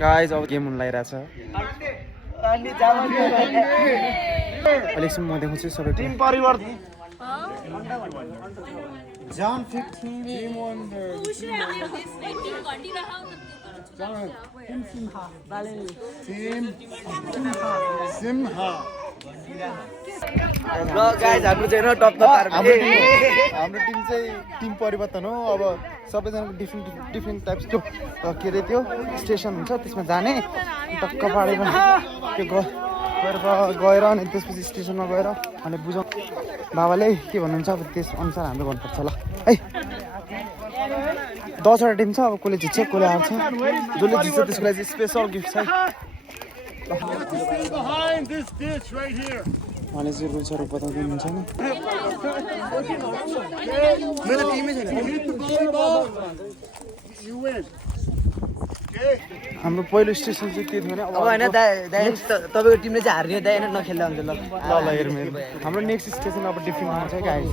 Guys अब game हुन लागिरहेछ अलिकसम्म म देखाउँछु सबै टिम परिवर्तन John 15 team wonder team Simha र गाइज हाम्रो चाहिँ टप पार हाम्रो टिम चाहिँ टिम परिवर्तन हो अब सबैजनाको डिफ्रेन्ट टाइप्सको के अरे त्यो स्टेसन हुन्छ त्यसमा जाने टक्क पाडेर त्यो गएर अनि त्यसपछि स्टेसनमा गएर अनि बुझाउँ बाबाले के भन्नुहुन्छ अब त्यस अनुसार हामीले गर्नुपर्छ ल है 10वटा टिम छ अब कसले जित्छ कसले हार्छ जसले जित्छ त्यसको लागि स्पेसल गिफ्ट छ भने चाहिँ रुल्सहरू बताइदिनुहुन्छ हाम्रो पहिलो स्टेसन चाहिँ के थियो भने अब हैन तपाईको टिमले चाहिँ हार्ने दाइ हैन नखेल्दा हुन्छ ल ल हेर मेरो हाम्रो नेक्स्ट स्टेसन अब डिफरेन्ट हुन्छ guys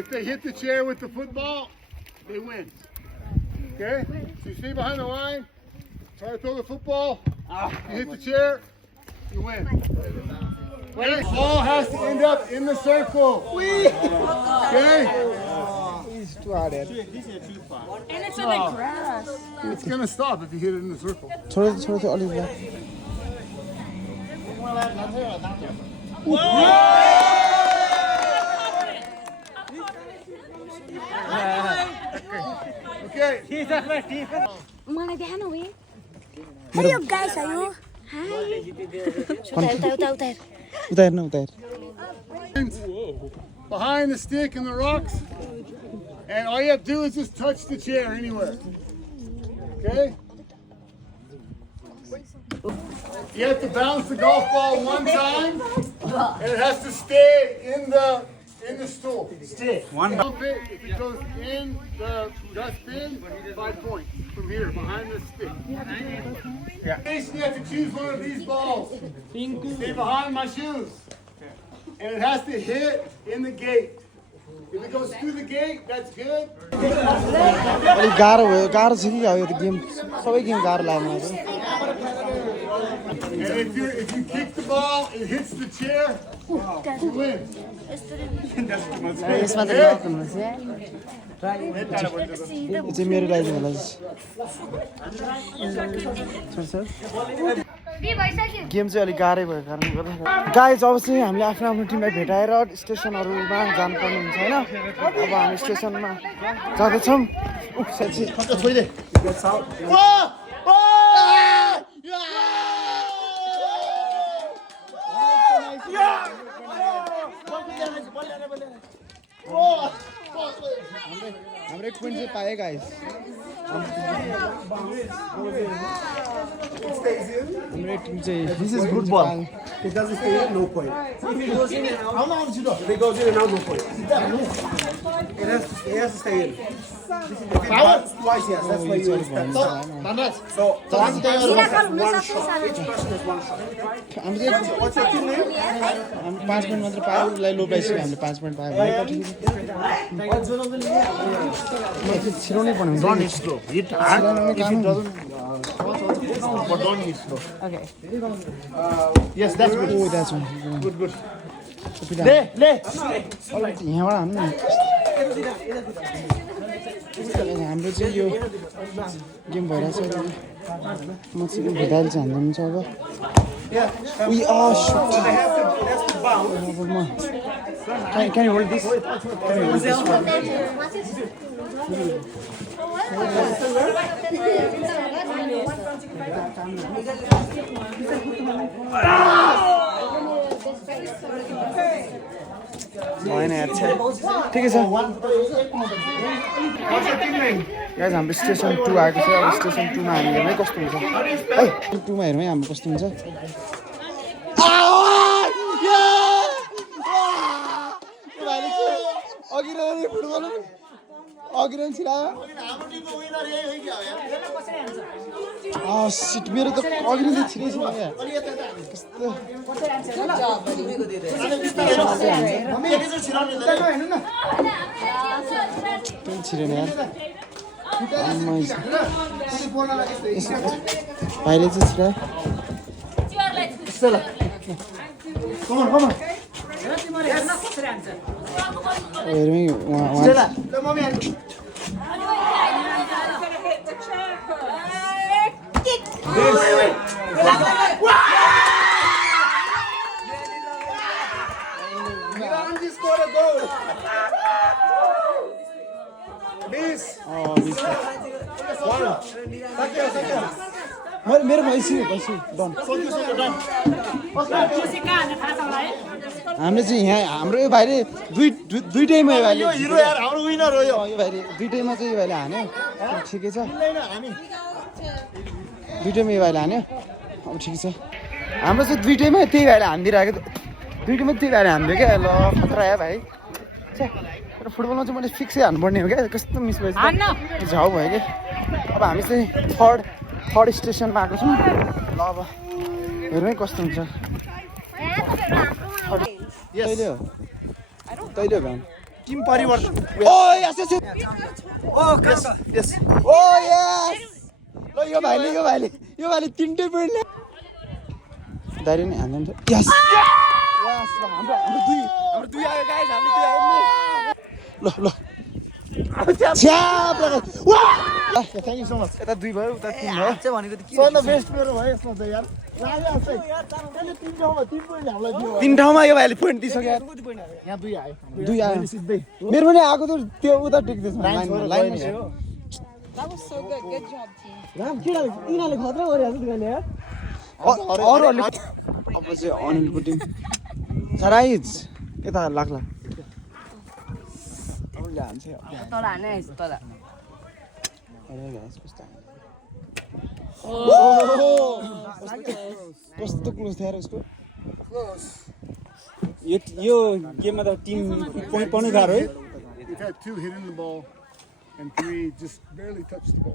If they hit the chair with the football, they win. Okay? So you stay behind the line, try to throw the football, you hit the chair, you win. Okay? The ball has to end up in the circle. Okay? He's too hard at And it's in the grass. It's going to stop if you hit it in the circle. छोडो त्यो अलि Okay. Mana dia no we. Hello guys, are you? Hi. उतार न उतार Behind the stick and the rocks. And all you have to do is just touch the chair anywhere. Okay? You have to bounce the golf ball one time, and it has to stay in the stool. Stay. One. If it goes in the dustbin, 5 points from here behind the stick. Yeah. You have to choose one of these balls. Stay behind my shoes, and it has to hit in the gate. If it goes through the gate, that's good. अलि गाह्रो भयो गाह्रो छ कि यो त game सबै game गाह्रो लाग्यो मलाई चाहिँ And if you kick the ball, it hits the chair, you win. यसमा त लक हुनुहुन्छ यो चाहिँ मेरो लागि होला गेम चाहिँ अलिक गाह्रै भएको कारणले गर्दा गाइज अब चाहिँ हामीले आफ्नो आफ्नो टिमलाई भेटाएर स्टेसनहरूमा जानुपर्ने हुन्छ होइन अब हामी स्टेसनमा जाँदैछौँ हाम्रो एक पोइन्ट चाहिँ पाएँ गाइस हाम्रो टिम चाहिँ this is good ball It doesn't stay in, no point. If it goes in and out, how long should If it goes in and out, no point. It has to stay in. Power? Twice, yes. That's why you expect. So one day one shot. Each person has one shot. What's your team name? हम 5 minute मात्र पायो उसलाई लो price हामीले 5 minute पायो भने छिराउनै पर्ने हुन्छ Don't hit slow. Hit hard. If it doesn't, but don't hit slow. Okay. Yes, that's good. Oh that's Good, good. ले यहाँबाट हान्नु हाम्रो चाहिँ यो गेम भइरहेछ म चाहिँ भेटाइल चाहिँ हान्नु छ अब उयो That's the bounce. अब म can you hold this? भएन यार ठिकै छ गाइस हाम्रो स्टेसन 2 आएको छ अब स्टेसन 2 मा हामी हेर्नु कस्तो हुन्छ है 2 मा हेर्नु है हाम्रो कस्तो हुन्छ अघिरहनु छिरायो सिट मेरो त अघिरहनु चाहिँ छिरेछ छिरेन यार भाइले चाहिँ छिरा हेरौँ मेरो भइसक्यो डन हामीले चाहिँ यहाँ हाम्रो यो भाइले दुइटैमा यो भाइले हिरो यार हाम्रो विनर हो यो भाइले दुइटैमा चाहिँ यो भाइले हान्यो ठिकै छ दुइटैमा यो भाइले हान्यो अब ठिकै छ हाम्रो चाहिँ दुइटैमा त्यही भाइले हानिदिइरहेको दुइटैमा त्यही भाइले हान्दियो क्या ल खतरा आयो भाइ तर फुटबलमा चाहिँ मैले फिक्सै हान्नुपर्ने हो क्या कस्तो मिस भएछ झाउ भयो क्या अब हामी चाहिँ थर्ड स्टेसनमा आएको छौँ ल अब हेरौँ कस्तो हुन्छ तैँले हो भ्यान टिम परिवर्तन ओ यस ओ यस ल यो भाइले तिनटै पोइन्ट दाइरे नै हान्दैन यस यस ल हाम्रो दुई आयो गाइस हाम्रो दुई आयो ल थ्याङ्क यू सो मच यता दुई भयो उता तिन भयो चाहिँ भनेको त के सबभन्दा बेस्ट मेरो भयो यसमा चाहिँ यार तिन ठाउँमा यो भाइले पोइन्ट दिइसक्यो यहाँ दुई आयो दुई आयो सिधै मेरो पनि आएको त त्यो उता टिक्दैछ लाइन यिनीहरूले खतरा गरिहाल्छ दुकानले यार अरूहरूले अब चाहिँ अनिलको टिम सराइज यता लाग्ला तल हाने तल कस्तो क्लोज थियो उसको यो गेममा त टिम पोइन्ट पाउनु गाह्रो है We've had 2 hitting the ball and 3 just barely touched the ball.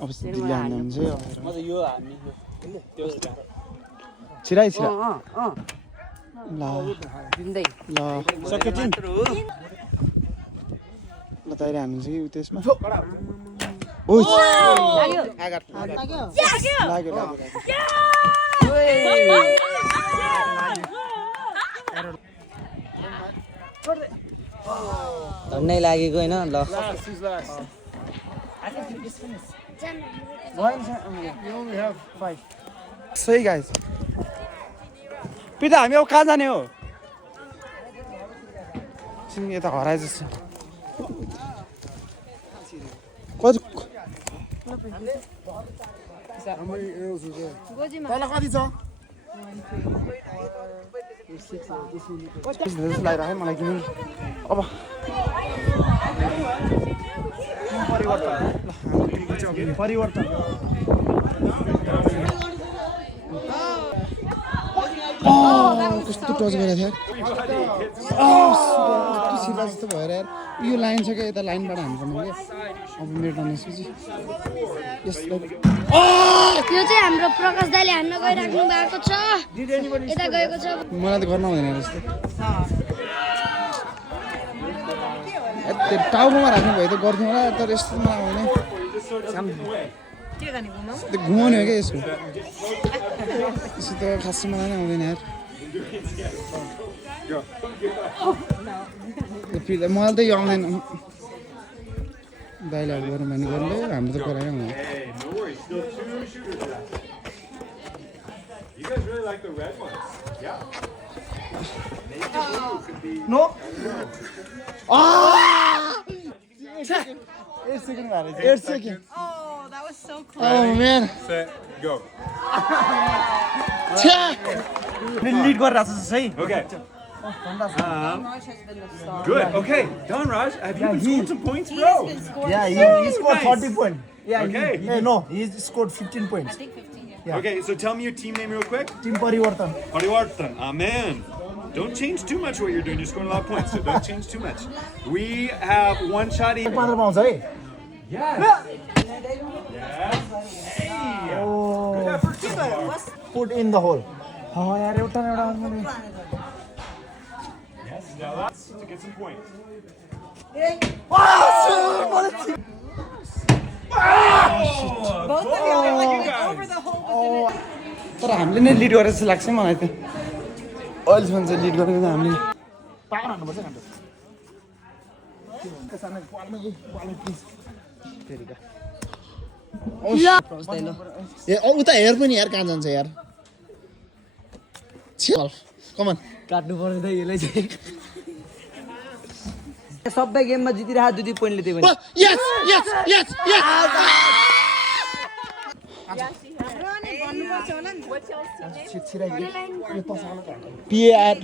अब दिल्ली हान्नु हुन्छ म त यो हामी त्यो छिराइ ल दिँदै ल सक्यो टिम ल तैँले हान्नुहुन्छ कि त्यसमा लाग्यो धन्नै लागेको होइन ल सही गाइस पिता हामी अब कहाँ जाने हो यता हराए जस्तो How many arrows are there? तल कति छ जस्तो लागिरहेको मलाई किन अब परिवर्तन कस्तो टच गरेको थियो सिधा जस्तो भएर यार यो लाइन छ क्या यता लाइनबाट हान्नुपर्ने क्या अब मेरो टर्न यसपछि यो चाहिँ हाम्रो प्रकाश दाइले हान्न गइराख्नु भएको छ यता गएको छ मलाई त गर्न हुँदैन जस्तो टाउकोमा राख्नु भयो त गर्थ्यौँ होला तर यस्तो मलाई आउँदैन त्यो घुमाउने हो क्या यसको यसो त खासै मलाई नै आउँदैन यार मलाई त यो आउँदैन दाइले अब गरौँ भने गर्नु हाम्रो त गराएर हुँदैन no 8 seconds. Oh, that was so close. Oh man. Set, go. Lead गरिरहेको छ सही Okay. Good. Okay. Don Raj, have you been scoring some points, bro? Yeah, he scored 40 points. Yeah, Okay. No, he scored 15 points. Yeah. Okay, so tell me your team name real quick. Team Parivartan. Parivartan. Amen. Don't change too much what you're doing. You're scoring a lot of points, so don't change too much. We have one shot each. 15 पाउँछ है Yes. Oh. Good effort so far. Put in the hole. यार एउटा Yeah, that's to get some points. तर हामीले नै lead गरेर जस्तो लाग्छ मलाई त अहिलेसम्म चाहिँ लिड गरेको हामीले उता हेर पनि यार कहाँ जान्छ यार कमन काट्नु पर्दैन यसलाई चाहिँ सबै गेममा जितिरहेको 2-2 पोइन्टले त्यही पनि यस यस यस यस पिएआर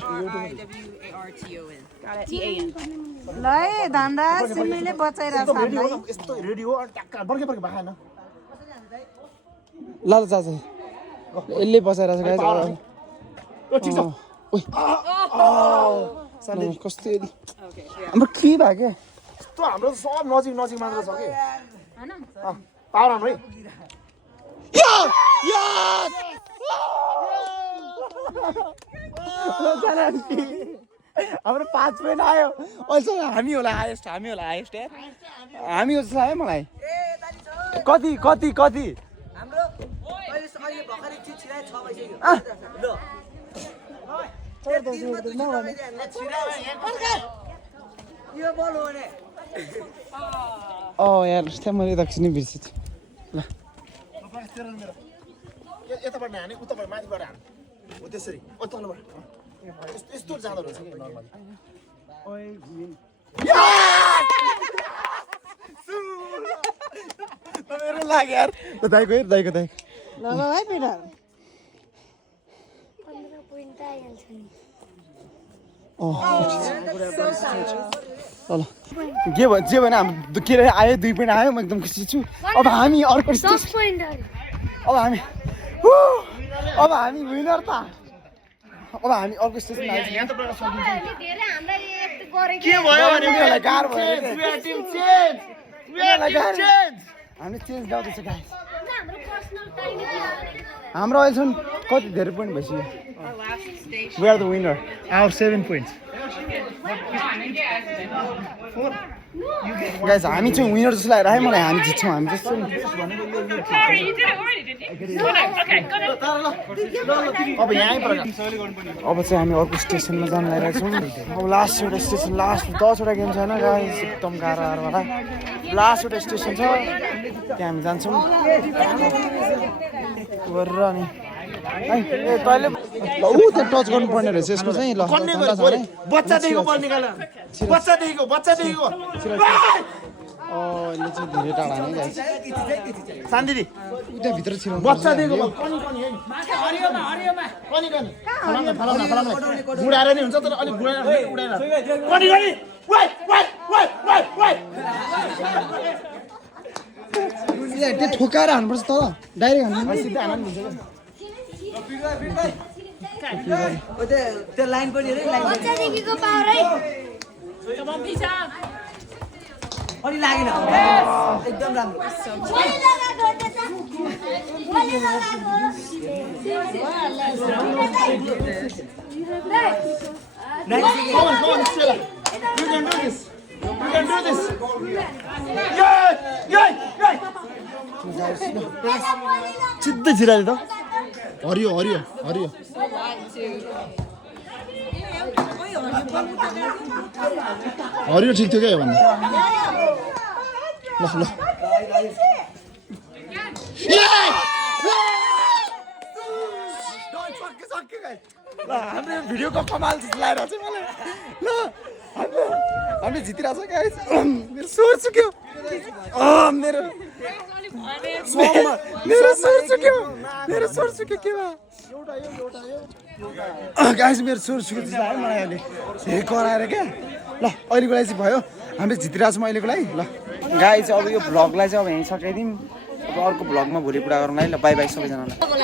ल है धन्दा सिमीले बचाइरहेछ हामीलाई यस्तो रेडियो टक्क बर्के बर्के भएन ल ल चाचा यसले बसाइरहेछ गाइस ठिक छ कस्तो हाम्रो के भयो क्या यस्तो हाम्रो सब नजिक नजिक मात्र छ के पावर है हाम्रो 5 पोइन्ट आयो अहिले हामी होला हाइएस्ट यार हामी हो जस्तो लाग्यो मलाई कति कति कति हाम्रो अहिले भर्खरै छिराए 6 भइसक्यो यो बल हो भने यार त्यहाँ मैले दक्षिण बिर्सेछु ल यताबाट हाने उताबाट माथिबाट हाने हो त्यसरी ओ तलबाट यस्तो जाँदो रहेछ कि नर्मली मेरो लाग्यो यार दाइको हेर दाइको दाइ ल ल है बेटा 15 पोइन्ट आइहाल्छ नि ल के भयो जे भने हाम्रो के अरे आयो 2 पोइन्ट आयो म एकदम खुसी छु अब हामी अर्को 10 पोइन्ट अब हामी विनर त अब हामी अर्को स्टेसन आइसक्यो यहाँ त पुरा सकिन्छ धेरै हामीलाई यस्तो गरेको के भयो भने उनीहरूलाई गाह्रो भयो हामीले चेन्ज गर्दैछ गाइस हाम्रो पर्सनल टाइम हाम्रो अहिलेसम्म कति धेरै पोइन्ट भइसक्यो we are the winner our 7 points guys हामी चाहिँ विनर जस्तो लागेर है मलाई हामी जित्छौँ हामी जस्तो अब यहीँ अब चाहिँ हामी अर्को स्टेसनमा जान लागिरहेको छौँ अब लास्ट एउटा स्टेसन लास्ट 10 वटा गेम छ होइन गाइस एकदम गाह्रोवाला लास्ट एउटा स्टेसन छ त्यहाँ हामी जान्छौँ गरेर अनि तैँले त्यहाँ टच गर्नुपर्ने रहेछ यसको चाहिँ ल बच्चादेखिको बल निकाल बच्चादेखिको यसले चाहिँ धेरै टाढा नै गाइस शान्ति दि उता भित्र छिराउनु बच्चादेखिको बल कनी फलाउन बुढाएर नि हुन्छ तर अलिक बुढाएर कनी त्यो ठोकाएर हान्नुपर्छ तल डाइरेक्ट हान्नु सिधै हान्न नि त्यो लाइन पनि हेरे लाइन बच्चादेखिको पावर है अनि लागेन एकदम राम्रो मैले लगाएको त्यता मैले लगाएको Come on, Stella. You can do this. You can do this. Yay! सिधै छिराले त हरियो ठिक थियो क्या यो भन्दा ल ल हाम्रो भिडियोको कमाल जस्तो लागिरहेको छ मलाई ल हामीले जितिरहेको छ गाइस मेरो स्वर चुक्यो मेरो स्वर चुक्यो के भयो गाइस मेरो स्वर चुक्यो जस्तो लाग्यो मलाई अहिले धेरै कराएर क्या ल अहिलेको लागि चाहिँ भयो हामीले जितिरहेको छौँ अहिलेको लागि ल गाइस अब यो भ्लगलाई चाहिँ अब यहीँ सकाइदिउँ अब अर्को भ्लगमा भोलि पुरा गरौँ है ल बाई बाई सबैजनालाई